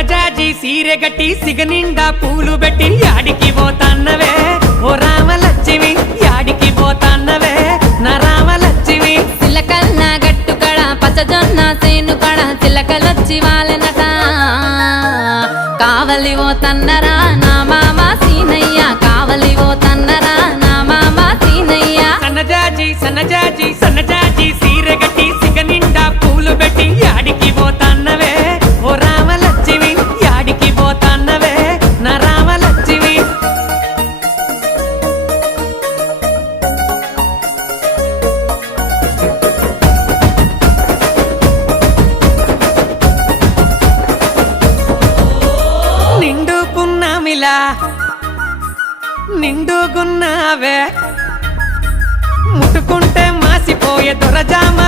సన్నజాజి సీరె గట్టి సిగనిండా పూలు పెట్టి యాడికి పోతాన్నవే ఓ రామలక్ష్మి యాడికి పోతాన్నవే నా రామలక్ష్మి చిలకల్ల గట్టు కడ పచ్చజొన్న సేను కడ చిలకలొచ్చి వాలెనట కావలి ఓ తన్నరా నా మామ సీనయ్య కావలి ఓ తన్నరా నా మామ సీనయ్య సన్నజాజి సన్నజాజి సన్నజాజి సీరె గట్టి సిగనిండా పూలు పెట్టి యాడికి పోతాన్నవే ఓ రామలక్ష్మి యాడికి పోతాన్నవే నా రామలక్ష్మి నిండుకున్నామిలా నిండుకున్నావే ముట్టుకుంటే మాసిపోయే దొరజామ